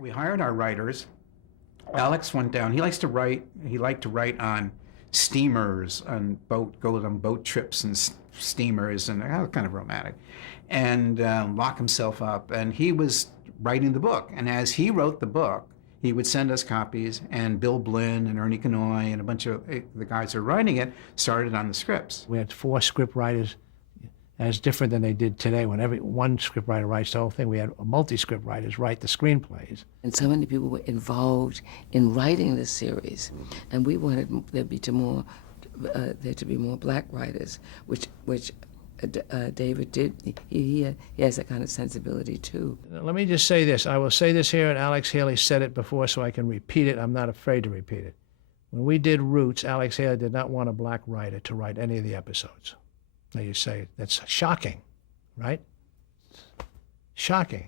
We hired our writers. Alex went down. He likes to write. He liked to write on steamers, on go on boat trips and steamers, and kind of romantic, and lock himself up. And he was writing the book. And as he wrote the book, he would send us copies. And Bill Blinn and Ernie Kanoy and a bunch of the guys who were writing it started on the scripts. We had 4 script writers, as different than they did today. When one script writer writes the whole thing, we had multi-script writers write the screenplays. And so many people were involved in writing this series, and we wanted there to be more black writers, which David did. He has that kind of sensibility too. Let me just say this. I will say this here, and Alex Haley said it before, so I can repeat it. I'm not afraid to repeat it. When we did Roots, Alex Haley did not want a black writer to write any of the episodes. Now you say, that's shocking, right? Shocking.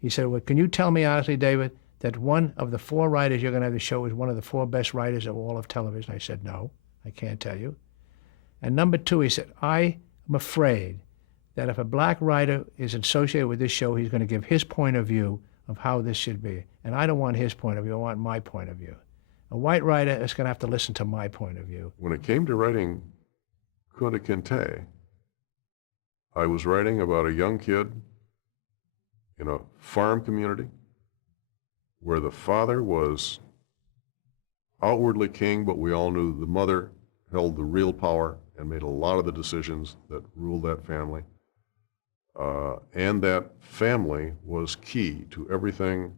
He said, well, can you tell me honestly, David, that one of the 4 writers you're going to have to show is one of the 4 best writers of all of television? I said, no, I can't tell you. And number 2, he said, I am afraid that if a black writer is associated with this show, he's going to give his point of view of how this should be. And I don't want his point of view, I want my point of view. A white writer is going to have to listen to my point of view. When it came to writing Kunta Kinte, I was writing about a young kid in a farm community where the father was outwardly king, but we all knew the mother held the real power and made a lot of the decisions that ruled that family. And that family was key to everything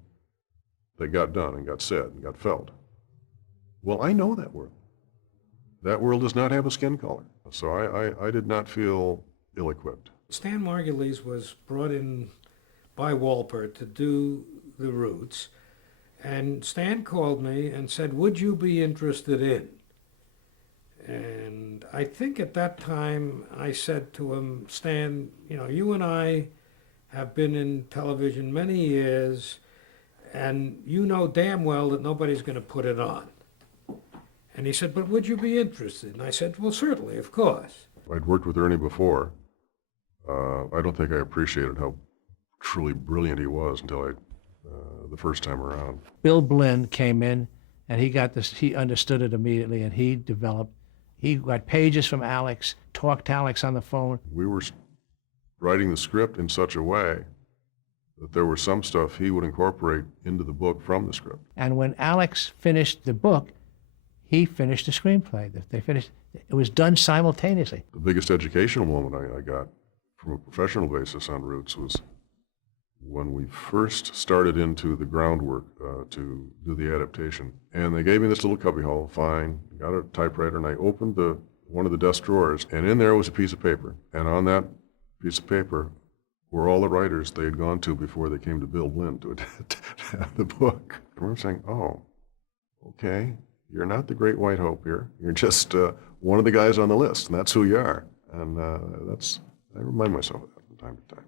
that got done and got said and got felt. Well, I know that world. That world does not have a skin color. So I did not feel ill-equipped. Stan Margulies was brought in by Walper to do the Roots, and Stan called me and said, would you be interested in? And I think at that time I said to him, Stan, you know, you and I have been in television many years, and you know damn well that nobody's going to put it on. And he said, but would you be interested? And I said, well, certainly, of course. I'd worked with Ernie before. I don't think I appreciated how truly brilliant he was until the first time around. Bill Blinn came in, and he got this. He understood it immediately, and he got pages from Alex, talked to Alex on the phone. We were writing the script in such a way that there was some stuff he would incorporate into the book from the script. And when Alex finished the book, he finished the screenplay. They finished. It was done simultaneously. The biggest educational moment I got from a professional basis on Roots was when we first started into the groundwork to do the adaptation. And they gave me this little cubbyhole, fine, got a typewriter, and I opened one of the desk drawers, and in there was a piece of paper. And on that piece of paper were all the writers they had gone to before they came to Bill Blinn to have the book. I remember saying, oh, okay, you're not the great white hope here. You're just one of the guys on the list, and that's who you are. And I remind myself of that from time to time.